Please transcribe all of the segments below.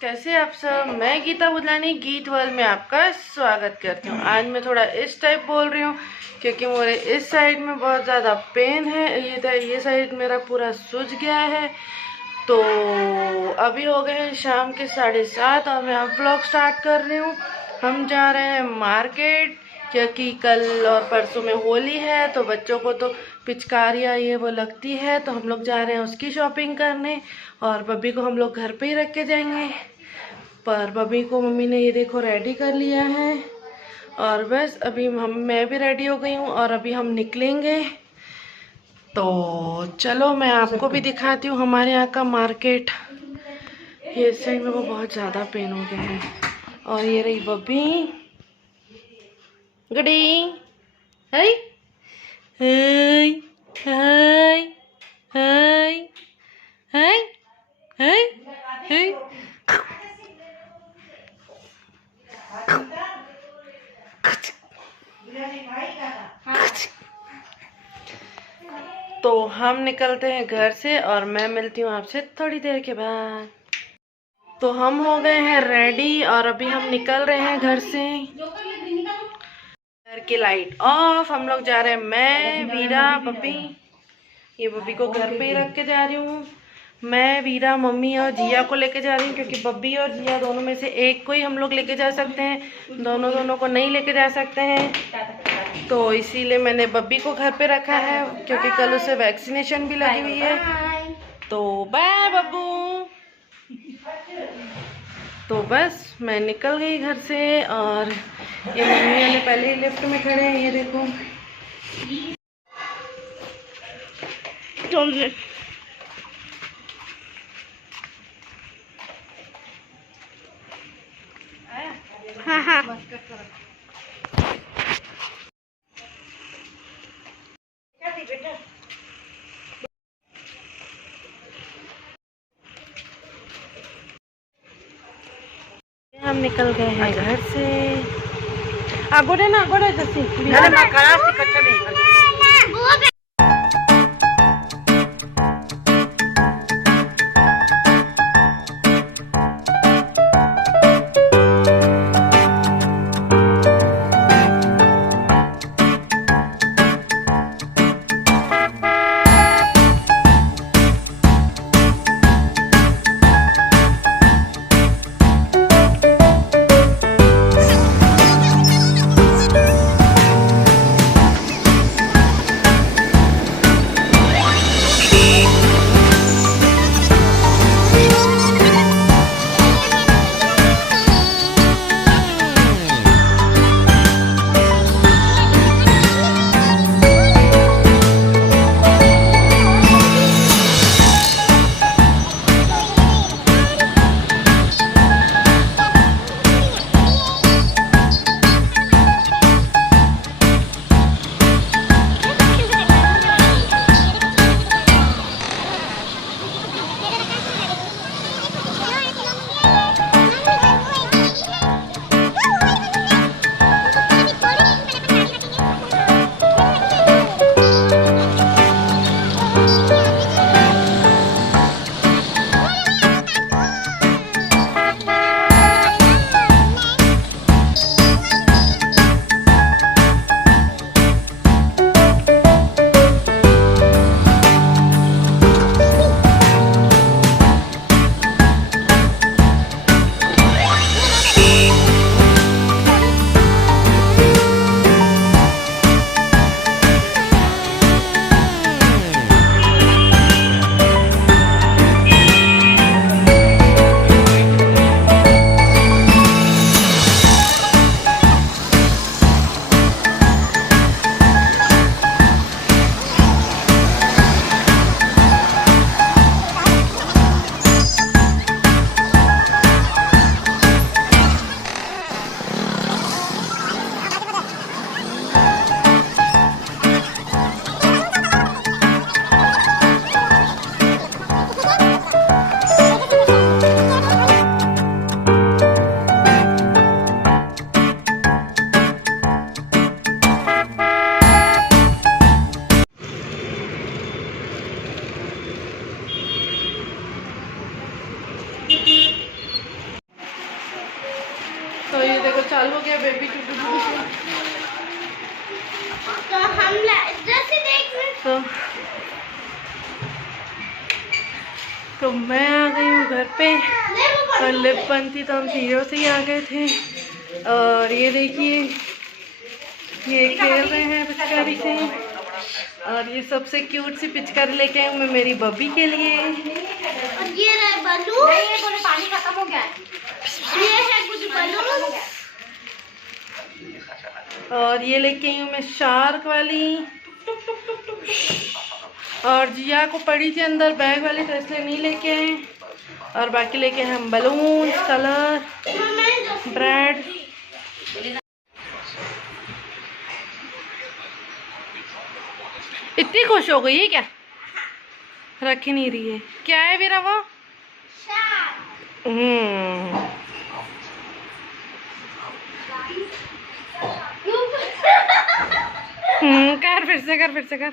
कैसे आप सब। मैं गीता बुदलानी गीत वर्ल्ड में आपका स्वागत करती हूँ। आज मैं थोड़ा इस टाइप बोल रही हूँ क्योंकि मेरे इस साइड में बहुत ज़्यादा पेन है। ये साइड मेरा पूरा सूज गया है। तो अभी हो गए हैं शाम के 7:30 और मैं अब व्लॉग स्टार्ट कर रही हूँ। हम जा रहे हैं मार्केट क्योंकि कल और परसों में होली है, तो बच्चों को तो पिचकारियाँ ये वो लगती है, तो हम लोग जा रहे हैं उसकी शॉपिंग करने। और बब्बी को हम लोग घर पे ही रख के जाएंगे। पर बब्बी को मम्मी ने ये देखो रेडी कर लिया है। और बस अभी मैं भी रेडी हो गई हूँ और अभी हम निकलेंगे। तो चलो मैं आपको भी दिखाती हूँ हमारे यहाँ का मार्केट। ये साइड में वो बहुत ज़्यादा पेन हो गया है। और ये रही बब्बी। गुडी हाय हाय हाय हाय हाय हाय हाय। तो हम निकलते हैं घर से और मैं मिलती हूँ आपसे थोड़ी देर के बाद। तो हम हो गए हैं रेडी और अभी हम निकल रहे हैं घर से। घर की लाइट ऑफ। हम लोग जा रहे हैं, मैं वीरा बब्बी। ये बब्बी को घर पे ही रख के जा रही हूँ। मैं वीरा मम्मी और जिया को लेके जा रही हूँ क्योंकि बब्बी और जिया दोनों में से एक को ही हम लोग लेके जा सकते हैं। दोनों को नहीं लेके जा सकते हैं, तो इसीलिए मैंने बब्बी को घर पे रखा है क्योंकि कल उसे वैक्सीनेशन भी लगी हुई है। तो बाय बब्बू। तो बस मैं निकल गई घर से और ये मम्मी वाले पहले ही लिफ्ट में खड़े हैं। ये देखो हाँ हाँ हम निकल गए हैं घर से। आगोड़े ना आगोड़े जैसी तो ये देखो चालू हो गया बेबी टू तो हम जैसे देख तो मैं आ गई हूँ घर पे और लिप बंद थी तो हम हीरो से ही आ गए थे। और ये देखिए ये खेल रहे हैं पिचकारी से। और ये सबसे क्यूट सी पिचकारी लेके आई हूँ मैं मेरी बब्बी के लिए। और ये रहे बलून, ये थोड़े पानी खत्म हो गया है। ये है कुछ बलून। और ये लेके आई हूँ मैं शार्क वाली। और जिया को पड़ी थी अंदर बैग वाली तो इसलिए नहीं लेके आए। और बाकी लेके हम बलून, कलर, ब्रेड। इतनी खुश हो गई है क्या? रख ही नहीं रही है। क्या है मेरा वो? कर फिर से कर फिर से कर।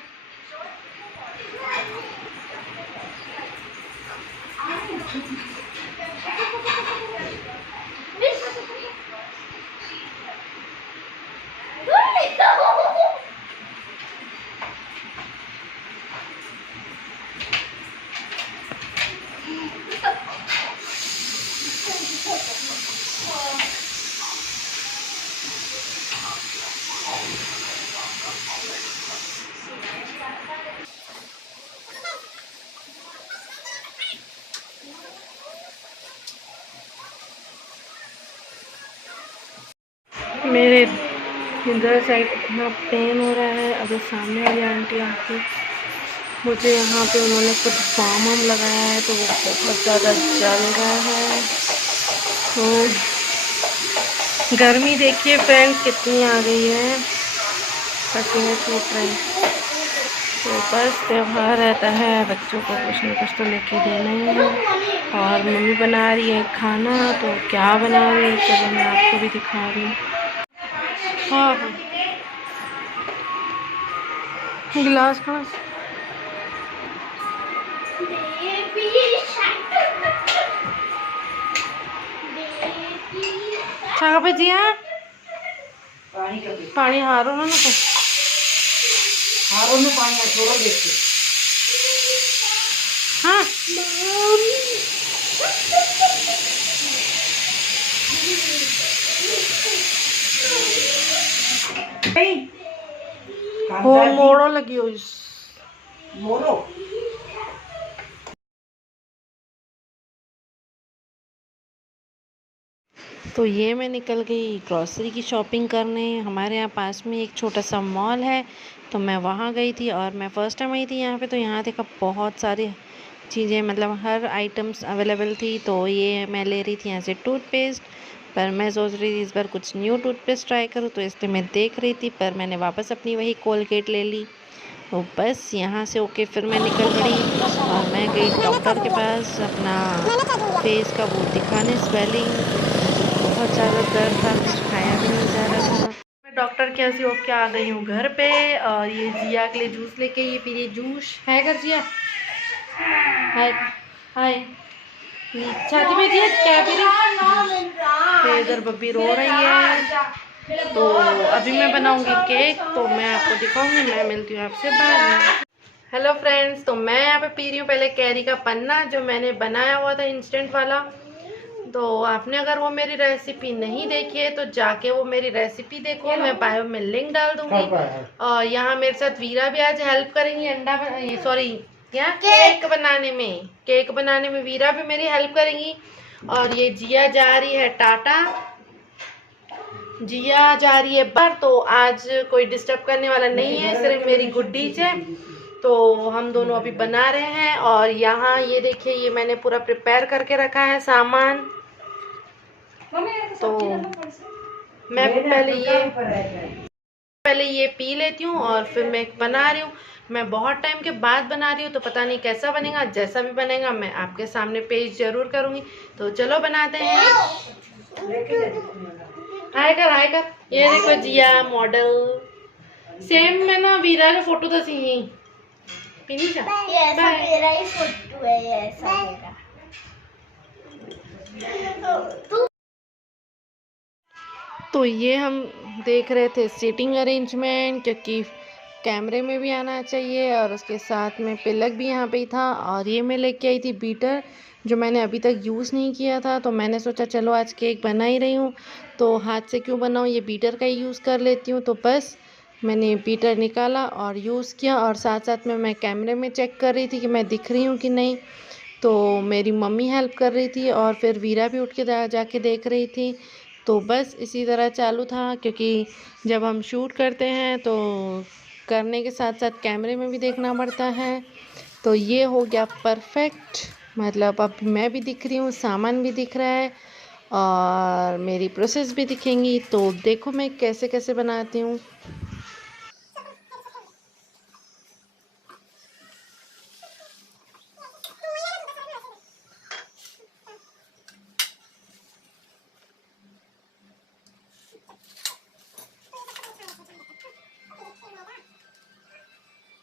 मेरे इधर साइड इतना पेन हो रहा है। अभी सामने वाली आंटी आके मुझे यहाँ पे उन्होंने कुछ बाम लगाया है तो वो बहुत ज़्यादा जल रहा है। तो गर्मी देखिए फ्रेंड्स कितनी आ गई है, पसीने छूट रहे हैं। तो बस त्योहार रहता है, बच्चों को कुछ न कुछ तो लेके देना ही है। और मम्मी बना रही है खाना, तो क्या बना रही है चलो मैं आपको भी दिखा रही हूँ। हाँ हाँ गिलास कहाँ कहाँ पे जिया? पानी हारो ना तो हारो में पानी है, छोड़ो देखते। हाँ हो मोड़ो लगी हो मोड़ो। तो ये मैं निकल गई ग्रॉसरी की शॉपिंग करने। हमारे यहाँ पास में एक छोटा सा मॉल है तो मैं वहाँ गई थी और मैं फ़र्स्ट टाइम आई थी यहाँ पे। तो यहाँ देखा बहुत सारी चीज़ें, मतलब हर आइटम्स अवेलेबल थी। तो ये मैं ले रही थी यहाँ से टूथपेस्ट, पर मैं सोच रही थी इस बार कुछ न्यू टूथपेस्ट ट्राई करूँ, तो इसलिए मैं देख रही थी। पर मैंने वापस अपनी वही कोलगेट ले ली। तो बस यहाँ से ओके फिर मैं निकल पड़ी और मैं गई डॉक्टर के पास अपना फेस का वो दिखाने। स्वेलिंग, बहुत ज़्यादा दर्द था, कुछ खाया भी नहीं जा रहा था। मैं डॉक्टर के यहाँ से होके आ गई हूँ घर पे। और ये जिया के लिए जूस लेके, ये पी रही जूस है कर जिया। हाय हाय छाती में जिया क्या पी रही? इधर बब्बी रो रही है। तो अभी मैं बनाऊंगी केक, तो मैं आपको दिखाऊंगी। मैं मिलती हूँ आपसे बाद में। हेलो फ्रेंड्स, तो मैं यहाँ पे पी रही हूँ पहले कैरी का पन्ना जो मैंने बनाया हुआ था इंस्टेंट वाला। तो आपने अगर वो मेरी रेसिपी नहीं देखी है तो जाके वो मेरी रेसिपी देखो, मैं बायो में लिंक डाल दूंगी। और यहाँ मेरे साथ वीरा भी आज हेल्प करेंगी अंडा सॉरी क्या केक बनाने में वीरा भी मेरी हेल्प करेंगी। और ये जिया जा रही है टाटा, जिया जा रही है बाहर। तो आज कोई डिस्टर्ब करने वाला नहीं है, सिर्फ मेरी गुड्डी से। तो हम दोनों अभी बना रहे हैं। और यहाँ ये देखिए ये मैंने पूरा प्रिपेयर करके रखा है सामान। तो मैं पहले ये पी लेती हूँ और फिर मैं बना रही हूँ। मैं बहुत टाइम के बाद बना रही हूँ तो पता नहीं कैसा बनेगा। जैसा भी बनेगा मैं आपके सामने पेश जरूर करूँगी। तो चलो बनाते हैं। हाय कर। ये देखो जिया मॉडल सेम मैं ना वीरा का फोटो तो सी ही पीनी जा। ऐसा मेरा ही फोटो है, ऐसा मेरा। तो ये हम देख रहे थे सीटिंग अरेंजमेंट, क्योंकि कैमरे में भी आना चाहिए और उसके साथ में पिलक भी यहाँ पे ही था। और ये मैं लेके आई थी बीटर, जो मैंने अभी तक यूज़ नहीं किया था। तो मैंने सोचा चलो आज केक बना ही रही हूँ तो हाथ से क्यों बनाऊँ, ये बीटर का ही यूज़ कर लेती हूँ। तो बस मैंने बीटर निकाला और यूज़ किया, और साथ साथ में मैं कैमरे में चेक कर रही थी कि मैं दिख रही हूँ कि नहीं। तो मेरी मम्मी हेल्प कर रही थी और फिर वीरा भी उठ के जाके देख रही थी। तो बस इसी तरह चालू था, क्योंकि जब हम शूट करते हैं तो करने के साथ साथ कैमरे में भी देखना पड़ता है। तो ये हो गया परफेक्ट, मतलब अब मैं भी दिख रही हूँ, सामान भी दिख रहा है और मेरी प्रोसेस भी दिखेंगी। तो देखो मैं कैसे कैसे बनाती हूँ।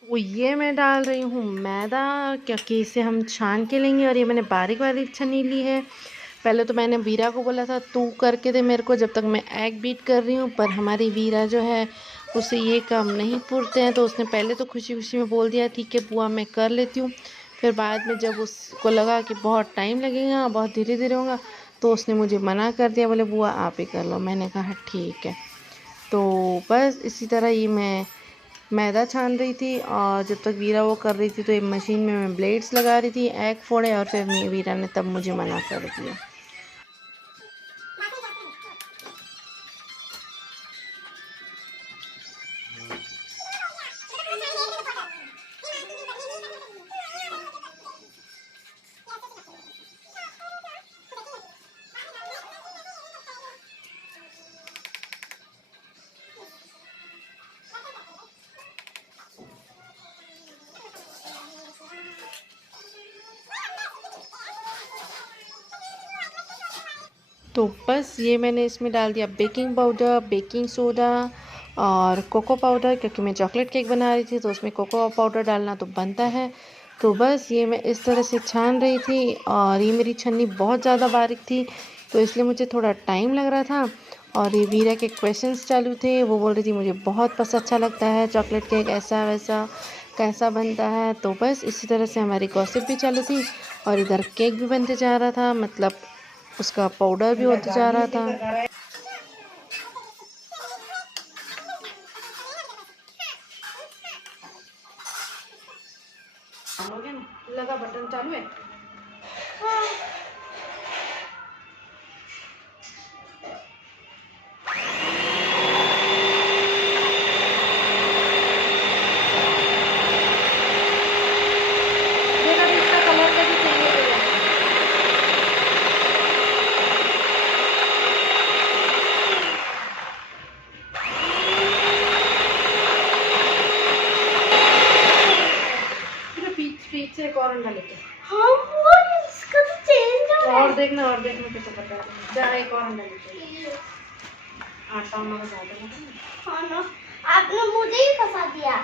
वो ये मैं डाल रही हूँ मैदा, क्योंकि इसे हम छान के लेंगे। और ये मैंने बारीक बारीक छनी ली है। पहले तो मैंने वीरा को बोला था तू करके दे मेरे को जब तक मैं एग बीट कर रही हूँ, पर हमारी वीरा जो है उसे ये काम नहीं पुरते हैं। तो उसने पहले तो खुशी खुशी में बोल दिया ठीक है बुआ मैं कर लेती हूँ। फिर बाद में जब उसको लगा कि बहुत टाइम लगेगा, बहुत धीरे धीरे होगा, तो उसने मुझे मना कर दिया, बोले बुआ आप ही कर लो। मैंने कहा ठीक है। तो बस इसी तरह ये मैं मैदा छान रही थी, और जब तक वीरा वो कर रही थी तो एक मशीन में मैं ब्लेड्स लगा रही थी, एग फोड़े, और फिर वीरा ने तब मुझे मना कर दिया। तो बस ये मैंने इसमें डाल दिया बेकिंग पाउडर, बेकिंग सोडा और कोको पाउडर, क्योंकि मैं चॉकलेट केक बना रही थी तो उसमें कोको पाउडर डालना तो बनता है। तो बस ये मैं इस तरह से छान रही थी, और ये मेरी छन्नी बहुत ज़्यादा बारीक थी तो इसलिए मुझे थोड़ा टाइम लग रहा था। और ये वीरा के क्वेश्चंस चालू थे, वो बोल रही थी मुझे बहुत पसंद अच्छा लगता है चॉकलेट केक, ऐसा वैसा कैसा बनता है। तो बस इसी तरह से हमारी गॉसिप भी चालू थी, और इधर केक भी बनते जा रहा था, मतलब उसका पाउडर भी होते जा रहा था। लगा बटन चालू है। देखा भी इसका कलर का भी चेंज हो गया। बीच से एक और अंडा लेके हाँ वो इसका तो चेंज हो और देखना कैसे करता है। जा एक और अंडा लेके आटा हमारा ज्यादा लगा। हाँ ना, आपने मुझे ही फंसा दिया।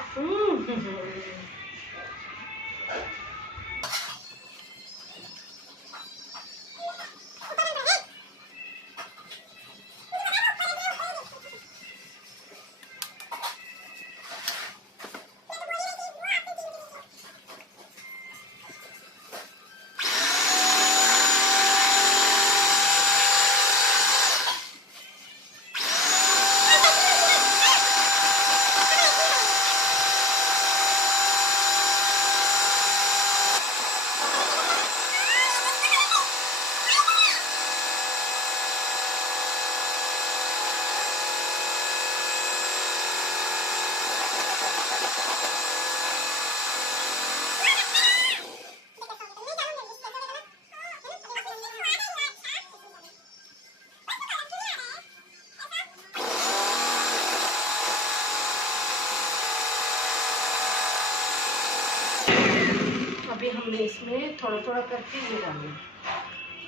अभी हमने इसमें थोड़ा थोड़ा करके ये डालना।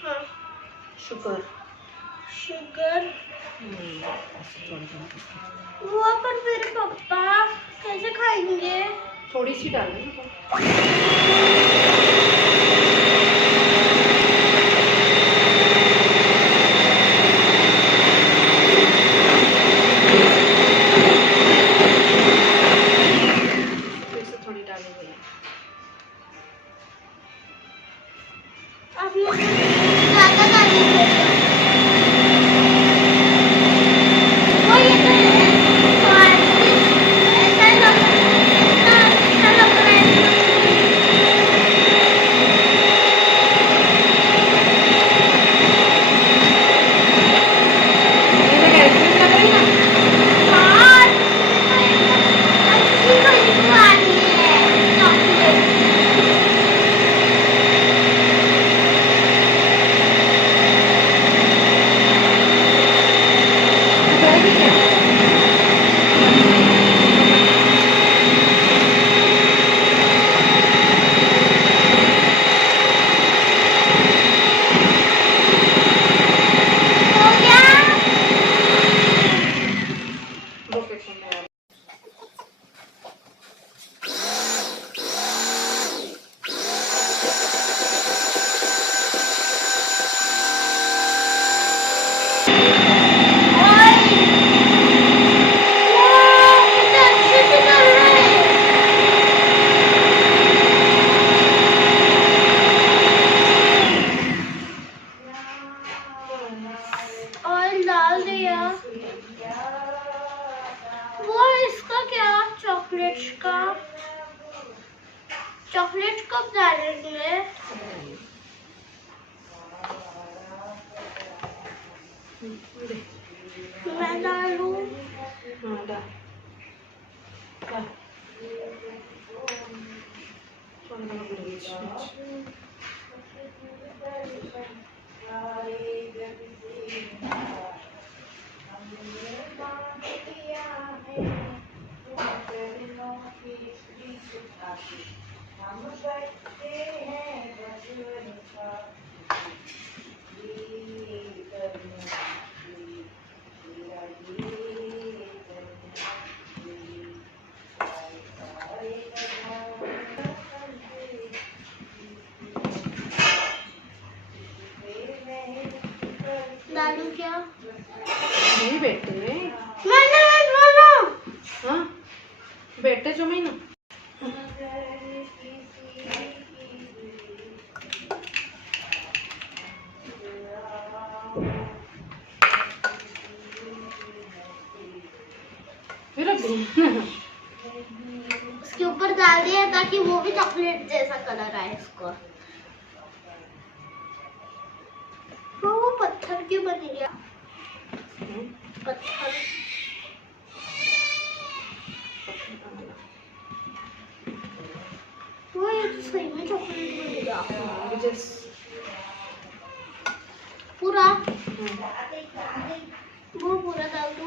हाँ शुगर शुगर थोड़ा थोड़ा वो पर मेरे पापा कैसे खाएंगे? थोड़ी सी डालना। हो गया। कितना अच्छे से कर रहे हैं। ऑयल डाल दिया। वो इसका क्या चॉकलेट कब डालेंगे? मैं डालूं? हाँ डाल। डालूं क्या? नहीं बेटे, मैंने बोला। हाँ बेटे जो मैं ना फिर उसके ऊपर डाल दिया ताकि वो भी चॉकलेट जैसा कलर आए इसको। वो पत्थर क्यों बन गया? पत्थर वो ये तो सही में चॉकलेट बन गया पूरा। वो पूरा डाल दो।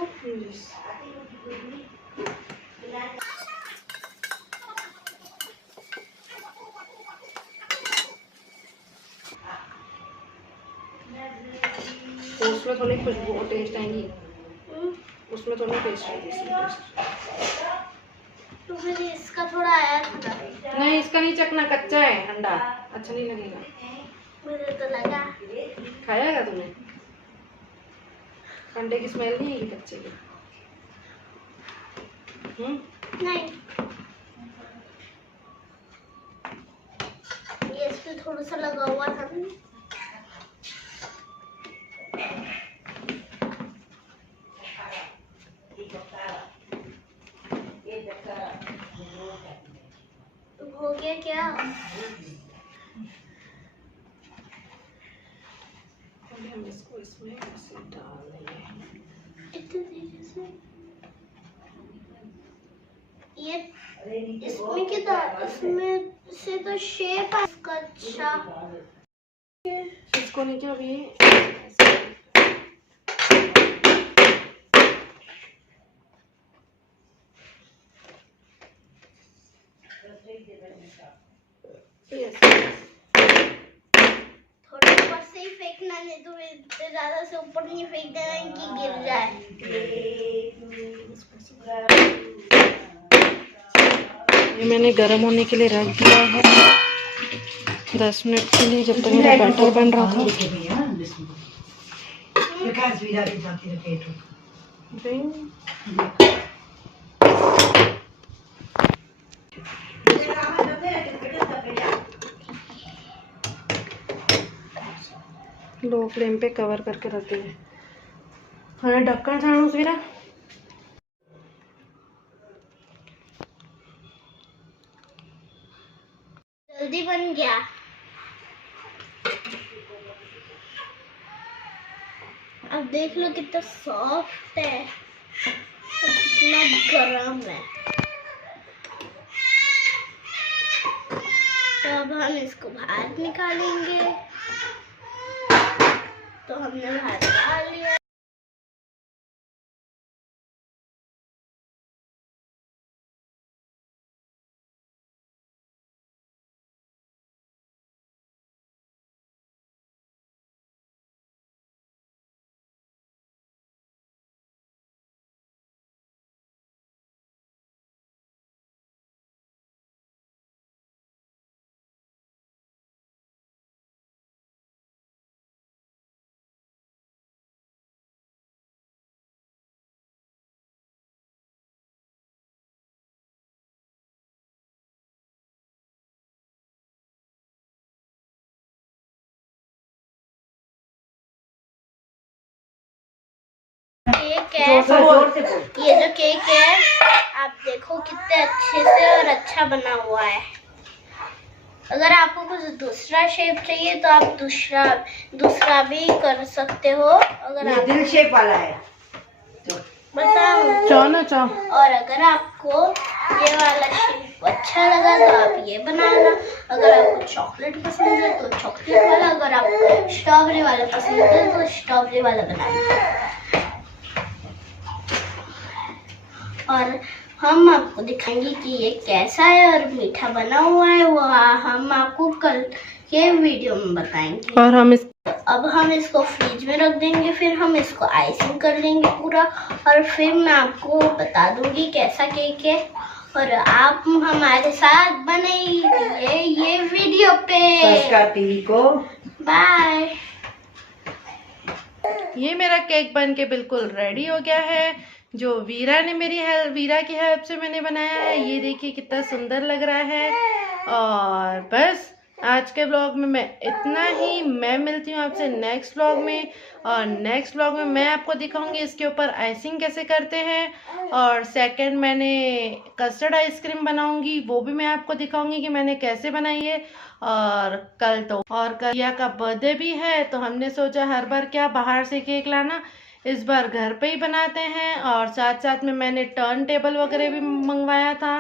उसमें थोड़ी खुशबू टेस्ट आएंगी, उसमें थोड़ी टेस्ट आएगी। तो फिर इसका थोड़ा आया था। नहीं इसका नहीं चखना, कच्चा है अंडा, अच्छा नहीं लगेगा। मुझे तो लगा। खाया है तुमने? अंडे की स्मेल नहीं आएगी कच्चे की। नहीं, ये इस पे थोड़ा सा लगा हुआ था। हो गया क्या? हम इसको इसमें ऐसे डाल देंगे। इतने धीरे से ये इसमें क्या था? इसमें से तो शेप है इसका। अच्छा इसको नहीं क्या अभी थोड़ा ऊपर से ही फेंकना, नहीं तो इतने ज्यादा से ऊपर नहीं फेंक देना कि गिर जाए। ये मैंने गर्म होने के लिए रख दिया है 10 मिनट के लिए, जब तक मेरा बैटर बन रहा था। लो फ्लेम पे कवर करके रख देंगे। हाँ ढक्कन छाड़ो फिर। जल्दी बन गया। अब देख लो कितना सॉफ्ट है और कितना गरम है। तो अब हम इसको बाहर निकालेंगे। तो हमने बाहर निकाल लिया। केक है, जोर से बोल। ये जो केक है आप देखो कितने अच्छे से और अच्छा बना हुआ है। अगर आपको कुछ दूसरा शेप चाहिए तो आप दूसरा भी कर सकते हो। अगर ये आप दिल शेप वाला है। बताओ, चाहो ना चाहो। और अगर आपको ये वाला शेप अच्छा लगा तो आप ये बनाना। अगर आपको चॉकलेट पसंद है तो चॉकलेट वाला, अगर आपको स्ट्रॉबेरी वाला पसंद है तो स्ट्रॉबेरी वाला बनाना। और हम आपको दिखाएंगे कि ये कैसा है और मीठा बना हुआ है, वो हम आपको कल के वीडियो में बताएंगे। और हम इस अब हम इसको फ्रिज में रख देंगे, फिर हम इसको आइसिंग कर लेंगे पूरा, और फिर मैं आपको बता दूंगी कैसा केक है। और आप हमारे साथ बने ये वीडियो पे। संस्कार टीवी को बाय। ये मेरा केक बन के बिल्कुल रेडी हो गया है, जो वीरा की हेल्प से मैंने बनाया है। ये देखिए कितना सुंदर लग रहा है। और बस आज के ब्लॉग में मैं इतना ही। मैं मिलती हूँ आपसे नेक्स्ट ब्लॉग में, और नेक्स्ट ब्लॉग में मैं आपको दिखाऊंगी इसके ऊपर आइसिंग कैसे करते हैं। और सेकंड मैंने कस्टर्ड आइसक्रीम बनाऊंगी, वो भी मैं आपको दिखाऊंगी कि मैंने कैसे बनाई है। और कल रिया का बर्थडे भी है, तो हमने सोचा हर बार क्या बाहर से केक लाना, इस बार घर पे ही बनाते हैं। और साथ साथ में मैंने टर्न टेबल वगैरह भी मंगवाया था,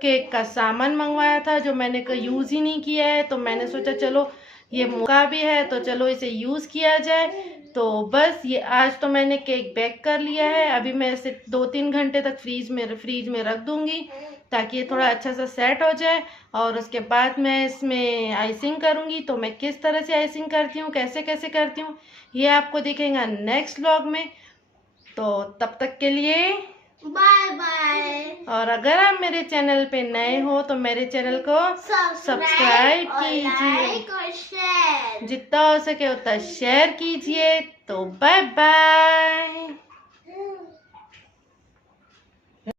केक का सामान मंगवाया था जो मैंने यूज़ ही नहीं किया है। तो मैंने सोचा चलो ये मौका भी है तो चलो इसे यूज़ किया जाए। तो बस ये आज तो मैंने केक बेक कर लिया है। अभी मैं इसे 2-3 घंटे तक फ्रीज में रख दूंगी ताकि ये थोड़ा अच्छा सा सेट हो जाए। और उसके बाद मैं इसमें आइसिंग करूंगी। तो मैं किस तरह से आइसिंग करती हूँ, कैसे कैसे करती हूँ, ये आपको दिखेगा नेक्स्ट व्लॉग में। तो तब तक के लिए बाय बाय। और अगर आप मेरे चैनल पे नए हो तो मेरे चैनल को सब्सक्राइब कीजिए, लाइक और शेयर। जितना हो सके उतना शेयर कीजिए। तो बाय बाय।